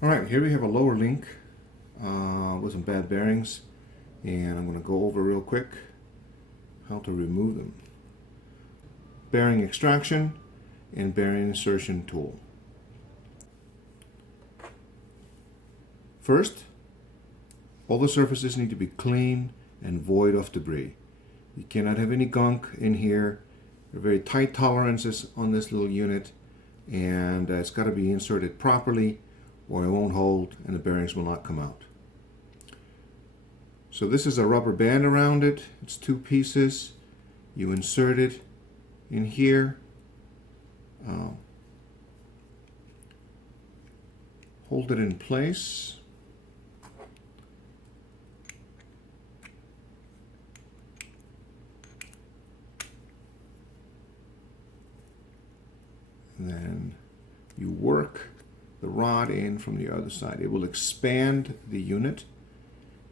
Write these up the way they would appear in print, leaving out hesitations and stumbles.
Alright, here we have a lower link with some bad bearings, and I'm going to go over real quick how to remove them. Bearing extraction and bearing insertion tool. First, all the surfaces need to be clean and void of debris. You cannot have any gunk in here. There are very tight tolerances on this little unit, and it's got to be inserted properly or it won't hold and the bearings will not come out. So this is a rubber band around it. It's 2 pieces. You insert it in here. Hold it in place. And then you work the rod in from the other side. It will expand the unit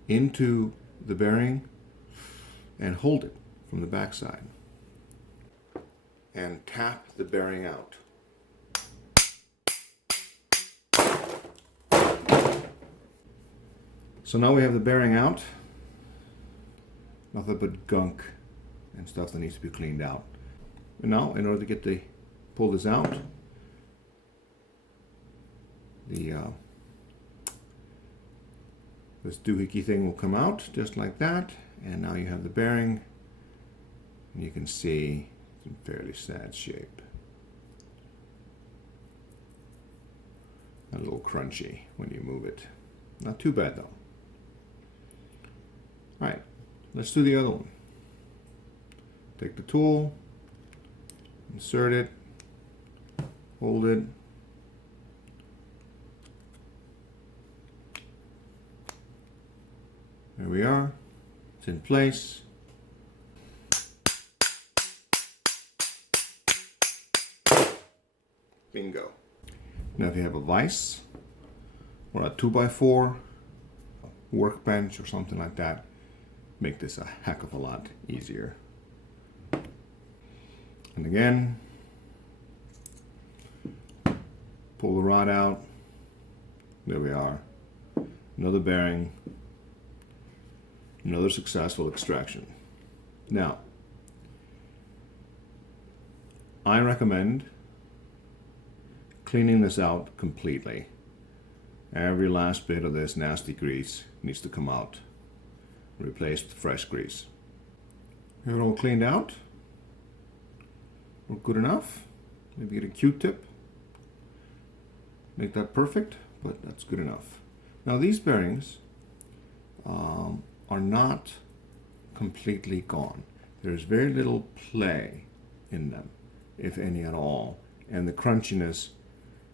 into the bearing and hold it from the back side. And tap the bearing out. So now we have the bearing out. Nothing but gunk and stuff that needs to be cleaned out. And now, in order to get the pull this out, this doohickey thing will come out just like that, and now you have the bearing, and you can see it's in fairly sad shape. A little crunchy when you move it. Not too bad though. Alright, let's do the other one. Take the tool, insert it, hold it, there we are, it's in place. Bingo. Now if you have a vise or a 2x4 workbench or something like that, make this a heck of a lot easier. And again, pull the rod out. There we are. Another bearing. Another successful extraction. Now, I recommend cleaning this out completely. Every last bit of this nasty grease needs to come out. Replaced with fresh grease. Have it all cleaned out. Look good enough. Maybe get a Q-tip. Make that perfect, but that's good enough. Now these bearings are not completely gone. There's very little play in them, if any at all, and the crunchiness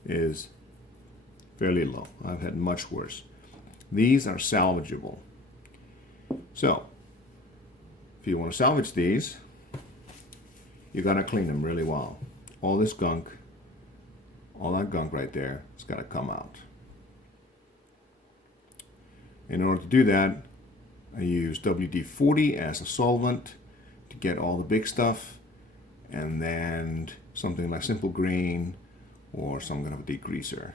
is fairly low. I've had much worse. These are salvageable. So, if you want to salvage these, you gotta clean them really well. All this gunk, all that gunk right there, it's gotta come out. In order to do that, I use WD-40 as a solvent to get all the big stuff, and then something like Simple Green or some kind of a degreaser.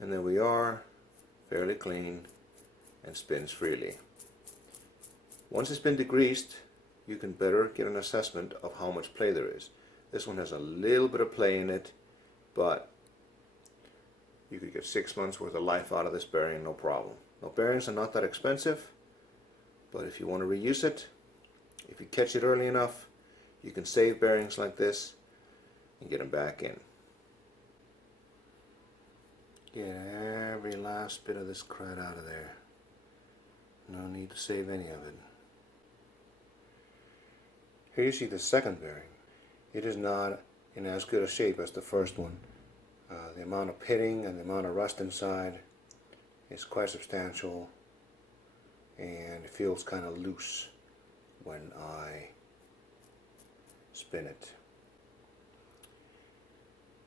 And there we are, fairly clean and spins freely. Once it's been degreased, you can better get an assessment of how much play there is. This one has a little bit of play in it, but you could get 6 months worth of life out of this bearing, no problem. Now bearings are not that expensive, but if you want to reuse it, if you catch it early enough, you can save bearings like this and get them back in. Get every last bit of this crud out of there. No need to save any of it. Here you see the second bearing. It is not in as good a shape as the first one. The amount of pitting and the amount of rust inside is quite substantial, and it feels kind of loose when I spin it.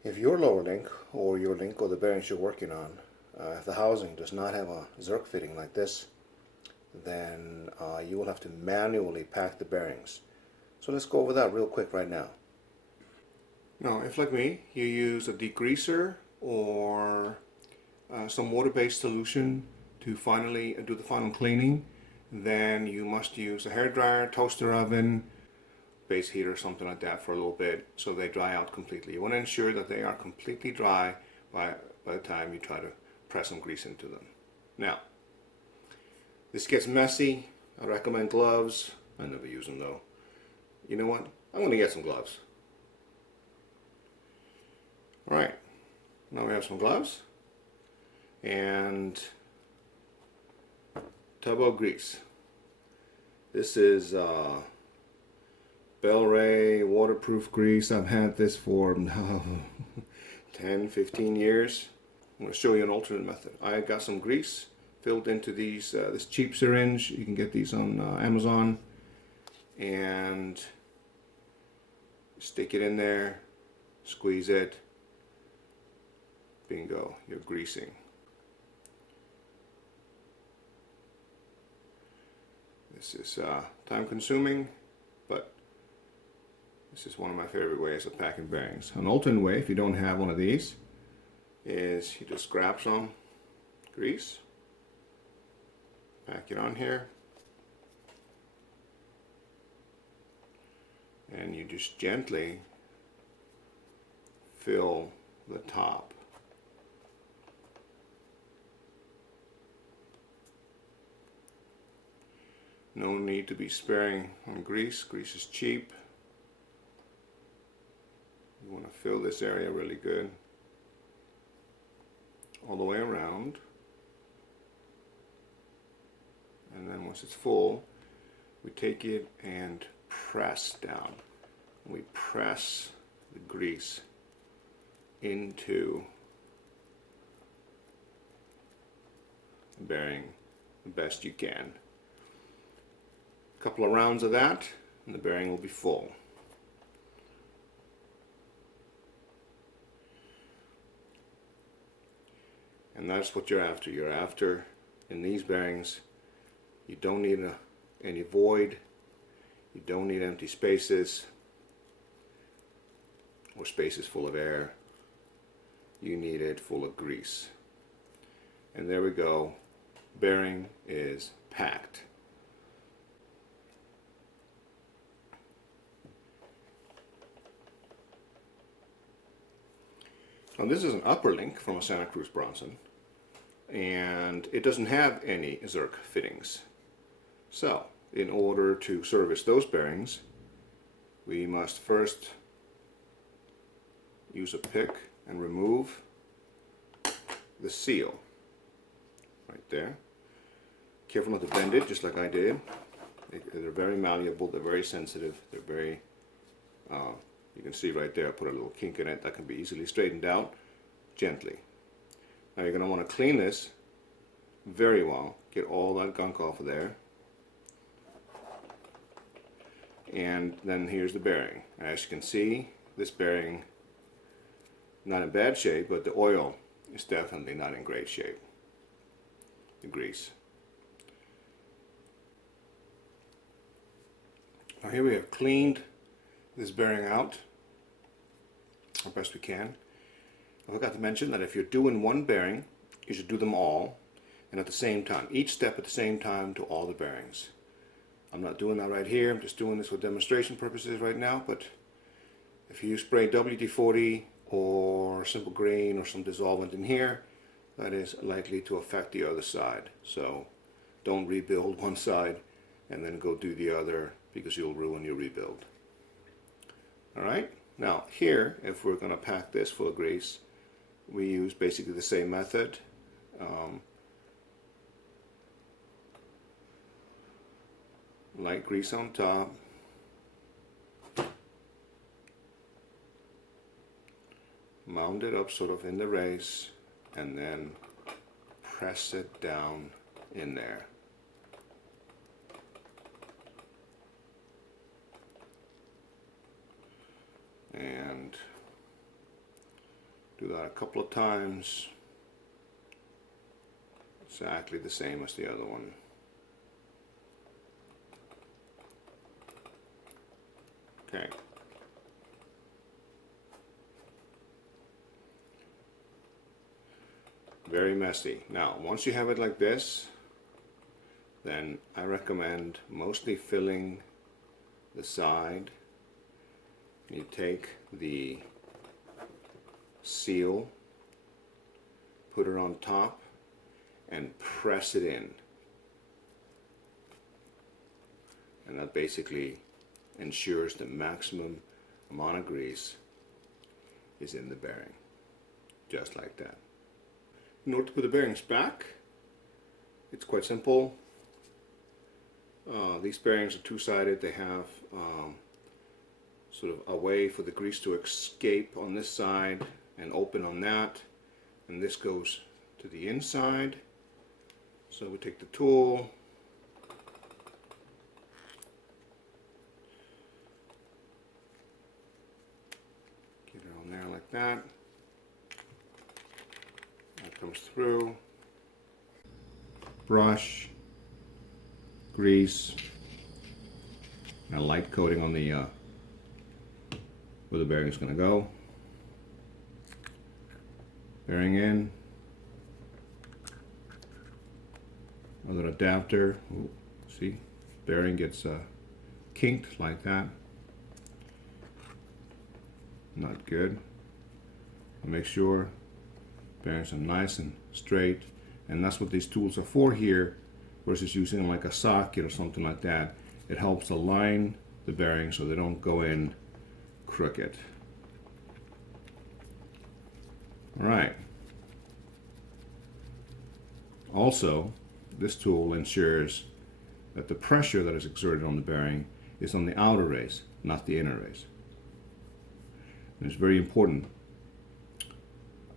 If your lower link or the bearings you're working on, if the housing does not have a Zerk fitting like this, then you will have to manually pack the bearings. So let's go over that real quick right now. Now, if like me, you use a degreaser or some water-based solution to finally do the final cleaning, then you must use a hairdryer, toaster oven, base heater, something like that for a little bit so they dry out completely. You want to ensure that they are completely dry by the time you try to press some grease into them. Now, this gets messy. I recommend gloves. I never use them though. You know what? I'm going to get some gloves. Alright, now we have some gloves and tub grease. This is Bel-Ray waterproof grease. I've had this for 10-15 years. I'm going to show you an alternate method. I got some grease filled into these this cheap syringe. You can get these on Amazon, and stick it in there, squeeze it, bingo, you're greasing. This is time consuming, but this is one of my favorite ways of packing bearings. An alternate way, if you don't have one of these, is you just grab some grease, pack it on here, and you just gently fill the top. No need to be sparing on grease. Grease is cheap. You want to fill this area really good all the way around, and then once it's full, we take it and press down. We press the grease into the bearing the best you can. A couple of rounds of that and the bearing will be full. And that's what you're after. You're after, in these bearings, you don't need any void, you don't need empty spaces or spaces full of air. You need it full of grease. And there we go. Bearing is packed. Now this is an upper link from a Santa Cruz Bronson, and it doesn't have any Zerk fittings. So in order to service those bearings, we must first use a pick and remove the seal right there. Careful not to bend it, just like I did. They're very malleable, they're very sensitive, they're very you can see right there I put a little kink in it that can be easily straightened out gently. Now you're going to want to clean this very well, get all that gunk off of there, and then here's the bearing. As you can see, this bearing not in bad shape, but the oil is definitely not in great shape, the grease. Now here we have cleaned this bearing out as best we can. I forgot to mention that if you're doing one bearing, you should do them all, and at the same time, each step at the same time to all the bearings. I'm not doing that right here, I'm just doing this for demonstration purposes right now, but if you spray WD-40 or simple green or some dissolvent in here, that is likely to affect the other side. So don't rebuild one side and then go do the other, because you'll ruin your rebuild. Alright, now here, if we're going to pack this full of grease, we use basically the same method. Light grease on top, mound it up sort of in the race, and then press it down in there. And do that a couple of times, exactly the same as the other one. Okay. very messy. Now, once you have it like this, then I recommend mostly filling the side. You take the seal, put it on top, and press it in. And that basically ensures the maximum amount of grease is in the bearing. Just like that. In order to put the bearings back, it's quite simple. These bearings are two-sided. They have sort of a way for the grease to escape on this side and open on that, and this goes to the inside. So we take the tool, get it on there like that. That comes through. Brush, grease, and a light coating on the where the bearing is going to go. Bearing in. Another adapter. Ooh, see, bearing gets kinked like that. Not good. Make sure bearings are nice and straight, and that's what these tools are for here, versus using like a socket or something like that. It helps align the bearings so they don't go in crooked. All right. Also, this tool ensures that the pressure that is exerted on the bearing is on the outer race, not the inner race. And it's very important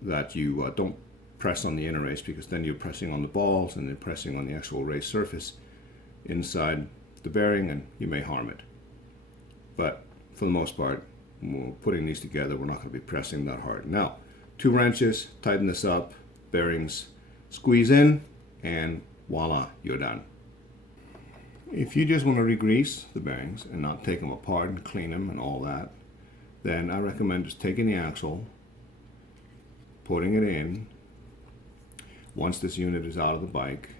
that you don't press on the inner race, because then you're pressing on the balls and then pressing on the actual race surface inside the bearing, and you may harm it. But for the most part, when we're putting these together, we're not going to be pressing that hard. Now, 2 wrenches, tighten this up, bearings squeeze in, and voila, you're done. If you just want to re-grease the bearings and not take them apart and clean them and all that, then I recommend just taking the axle, putting it in once this unit is out of the bike.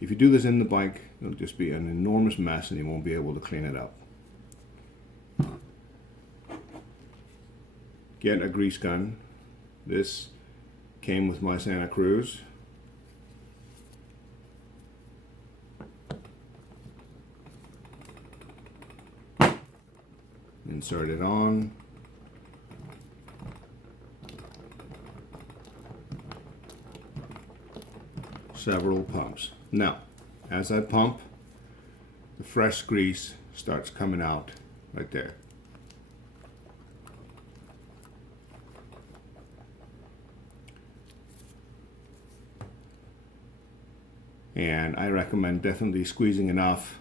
If you do this in the bike, it'll just be an enormous mess and you won't be able to clean it up. Get a grease gun. This came with my Santa Cruz. Insert it on. Several pumps. Now, as I pump, the fresh grease starts coming out right there. And I recommend definitely squeezing enough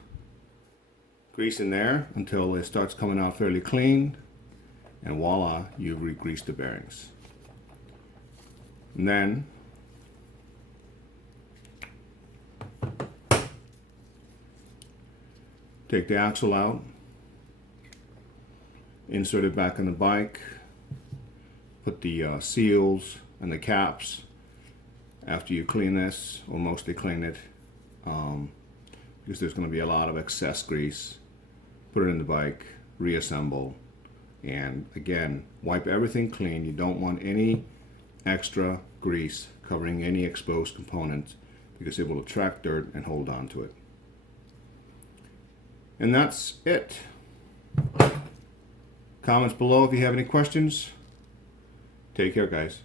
grease in there until it starts coming out fairly clean, and voila, you've re-greased the bearings. And then take the axle out, insert it back in the bike, put the seals and the caps after you clean this, or mostly clean it, because there's going to be a lot of excess grease. Put it in the bike, reassemble, and again, wipe everything clean. You don't want any extra grease covering any exposed components, because it will attract dirt and hold on to it. And that's it. Comments below if you have any questions. Take care, guys.